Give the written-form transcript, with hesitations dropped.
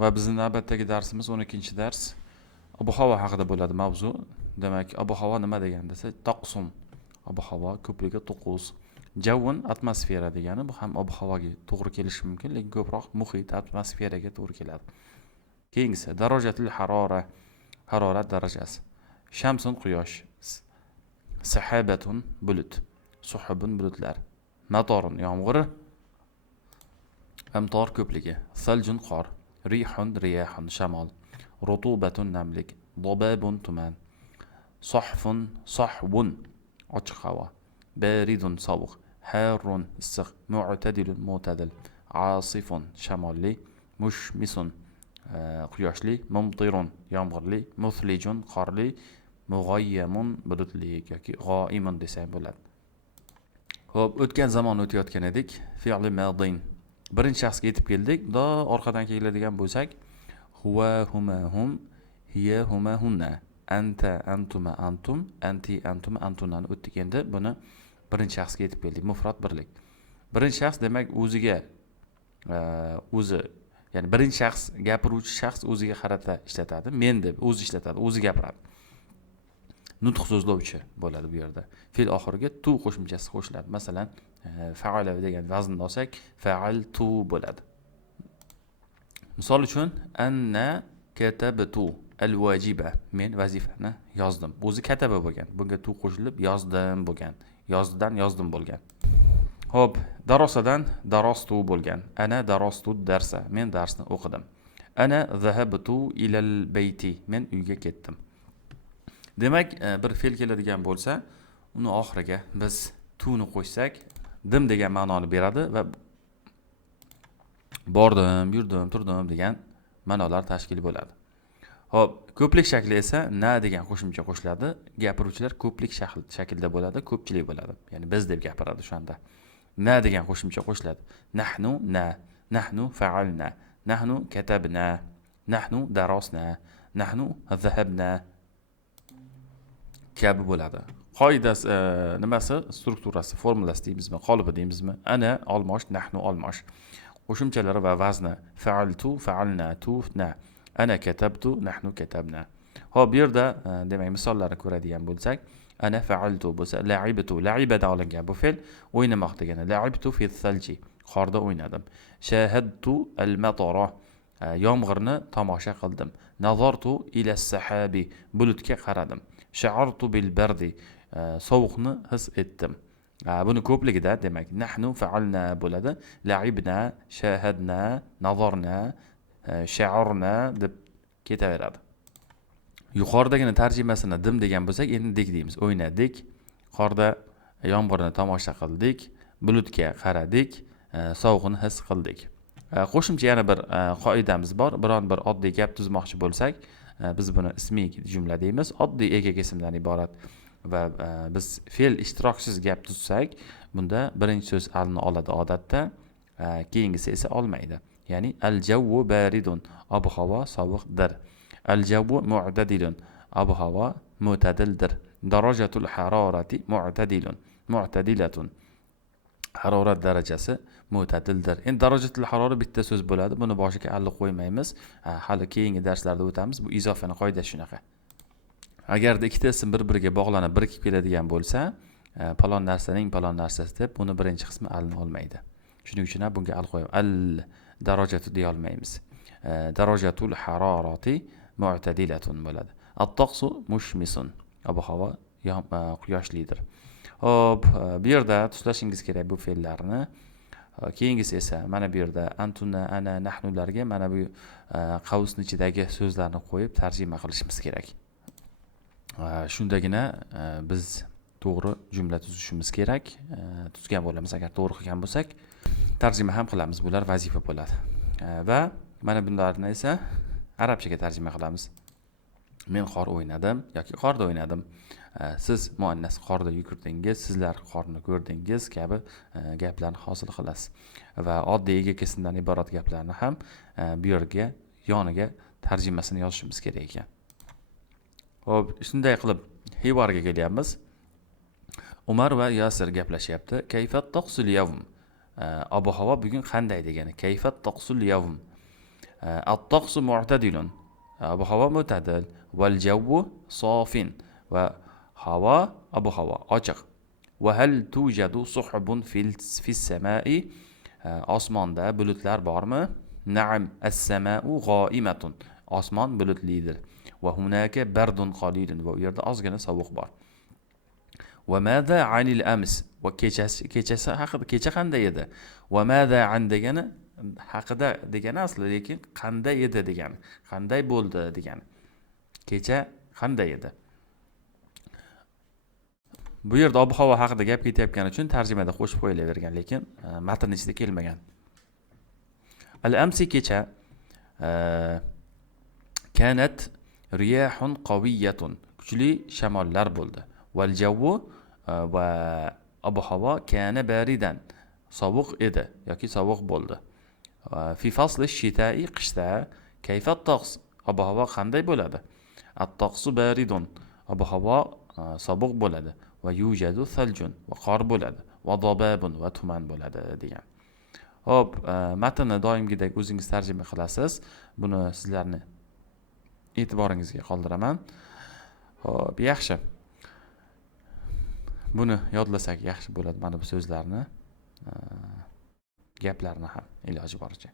Va bizning navbatdagi darsimiz 12-dars. Ob-havo haqida bo'ladi mavzu. Demak, ob-havo nima degan desa, taqsum. Ob-havo ko'pligi 9. Javun atmosfera degani, bu ham ob-havoga to'g'ri kelishi mumkin, lekin ko'proq muhit, atmosferaga to'g'ri keladi. Keyingisi darojatul harora, harorat darajasi. Shamsun quyosh, sahabatun bulut, suhubun bulutlar, matorun yomg'ir, amtor ko'pligi, saljun qor, rihun riyahun shamol, rutubatun namlik, dobabun tuman, sohfun sohbun ochiq havo, baridun sovuq, harrun issiq, mu'tadilun mo'tadil, asifun shamolli, mushmisun quyoshli, mumtirun yomg'irli, muflijun qorli, mug'ayyamun bulutli yoki g'oimun desang bo'ladi. Xo'p, o'tgan zamon o'tayotgan edik. Fi'li madin. Birinchi shaxsga yetib keldik. Xudo orqadan keladigan bo'lsak, huwa huma hum, hiya huma hunna, anta antuma antum, anti antuma antunani o'tdik. Endi buni birinchi shaxsga yetib keldik. Mufrat birlik. Birinchi shaxs demak o'ziga o'zi, ya'ni birinchi shaxs gapiruvchi shaxs o'ziga qarata ishlatadi. Men deb o'zi ishlatadi, o'zi gapiradi. Nutq so'zlovchi bo'ladi bu yerda. Fe'l oxiriga tu qo'shimchasi qo'shiladi. Masalan, fa'ala degan vaznni olsak, fa'altu bo'ladi. Misol uchun, anna katabtu al-wajiba. Men vazifani yozdim. O'zi kataba bo'lgan. Bunga tu qo'shilib yozdim bo'lgan. Yozdan yozdim bo'lgan. Xo'p, darosadan darostu bo'lgan. Ana darostu darsa. Men darsni o'qidim. Ana zahabtu ilal bayti. Men uyga ketdim. Demak, bir fe'l keladigan bo'lsa, uni oxiriga biz tuni qo'shsak, dim degan ma'noni beradi va bordim, yurdim, turdim degan ma'nolar tashkil bo'ladi. Xo'p, ko'plik shakli esa na degan qo'shimcha qo'shiladi. Gapiruvchilar ko'plik shaklda bo'ladi, ko'pchilik bo'ladi. Ya'ni biz deb gapiradi o'shanda. Na degan qo'shimcha qo'shiladi. Nahnu na, nahnu fa'alna, nahnu katabna, nahnu darosna, nahnu zahabna kabi bo'ladi. Qoidasi nimasi? Strukturasi, formulasi deymizmi, qolibi deymizmi? Ana olmosh, nahnu olmosh. Qo'shimchalari va vazni fa'altu, fa'alna, tufna, ana katabtu, nahnu katabna. Xo'p, bu yerda demak misollarni ko'radigan bo'lsak, ana fa'altu bo'lsa, la'ibtu, la'ibada olingan bu fe'l o'ynamoq degani. La'ibtu fi salji, qorda o'ynadim. Shahadtu al-matara, yomg'irni tomosha qildim. Nazartu ila as-sahabi, bulutga qaradim. Sha'artu bil bardi, sovuqni his etdim. Buni ko'pligida demak nahnu fa'alna bo'ladi. La'ibna, shahadna, nazarna, sha'arna deb ketaveradi. Yuqoridagini tarjimasini dim degan bo'lsak, endi dik deymiz. O'ynadik, qorda yomg'irni tomosha qildik, bulutga qaradik, sovuqni his qildik. Qo'shimcha yana bir qoidamiz bor. Biron bir oddiy gap tuzmoqchi bo'lsak, biz buni ismiy jumla deymiz. Oddiy egak ismdan iborat va biz fe'l ishtirokisiz gap tuzsak, bunda birinchi so'z alni oladi odatda, keyingisi esa olmaydi. Ya'ni al-javvu baridun, ob-havo sovuqdir. Al-javvu mu'tadilun, ob-havo mo'tadildir. Darajatul harorati mu'tadilun, mu'tadilatun. Harorat darajasi mo'tadildir. Endi darajatul harora bitta so'z bo'ladi. Buni boshiga alliq qo'ymaymiz. Hali keyingi darslarda o'tamiz. Bu izofani qoidasi shunaqa. Agarda ikkita ism bir-biriga bog'lanib birikib keladigan bo'lsa, palon narsaning palon narsasi deb uni birinchi qismi alni olmaydi. Shuning uchun ham bunga al qo'yamiz. Al darajatu deya olmaymiz. Darajatul harorati mu'tadilatun bo'ladi. At-taqsu mushmisun. Ob-havo quyoshlidir. Hop, bu yerda tuslashingiz kerak bu fe'llarni. Keyingisi esa mana bu yerda antuna, ana, nahnularga mana bu qavsning ichidagi so'zlarni qo'yib tarjima qilishimiz kerak. Shundagina biz to'g'ri jumla tuzishimiz kerak. Tuzgan bo'lamiz, agar to'g'ri qilgan bo'lsak, tarjima ham qilamiz. Bular vazifa bo'ladi. Va mana bunlarni esa arabchaga tarjima qilamiz. Men qor o'ynadim yoki qorda o'ynadim. Siz muannas qorda yugurdingiz, sizlar qorni ko'rdingiz kabi gaplarni hosil qilasiz. Va oddiy egak ismdan iborat gaplarni ham bu yerga yoniga tarjimasini yozishimiz kerak ekan. Xo'p, shunday qilib hivorga kelyapmiz. Umar va Yasir gaplashyapti. Kayfat taqsul yawm. Ob-havo bugun qanday degani. Kayfat taqsul yawm. الطقس معتدل أبو هوا معتدل والجو صاف وهوا أبو هوا açık وهل توجد سحب في السماء osmonda bulutlar bormi نعم السماء غائمة osmon bulutlidir وهناك برد قليل va u yerda ozgina sovuq bor وماذا عن الأمس kechasi haqida kecha qanday edi وماذا عن degani haqida degani asli lekin qanday edi degani qanday bo'ldi degani kecha qanday edi bu yerda ob havo haqida gap ketayotgani uchun tarjimada qo'shib qo'yilavergan lekin matn ichida kelmagan al-amsi kecha kanat riyahun qawiyatun kuchli shamollar bo'ldi val javu va ob havo kana baridan sovuq edi yoki sovuq bo'ldi fi fasli shita'i qishda kayfa at-taqs ob havo qanday bo'ladi at-taqsu baridun ob havo sovuq bo'ladi va yujadu thaljun va qor bo'ladi va dababun va tuman bo'ladi degan. Hop, matnni doimgidek o'zingiz tarjima qilasiz. Buni sizlarni e'tiboringizga qoldiraman. Hop, yaxshi. Buni yodlasak yaxshi bo'ladi mana bu so'zlarni, gaplarni ham iloji boricha.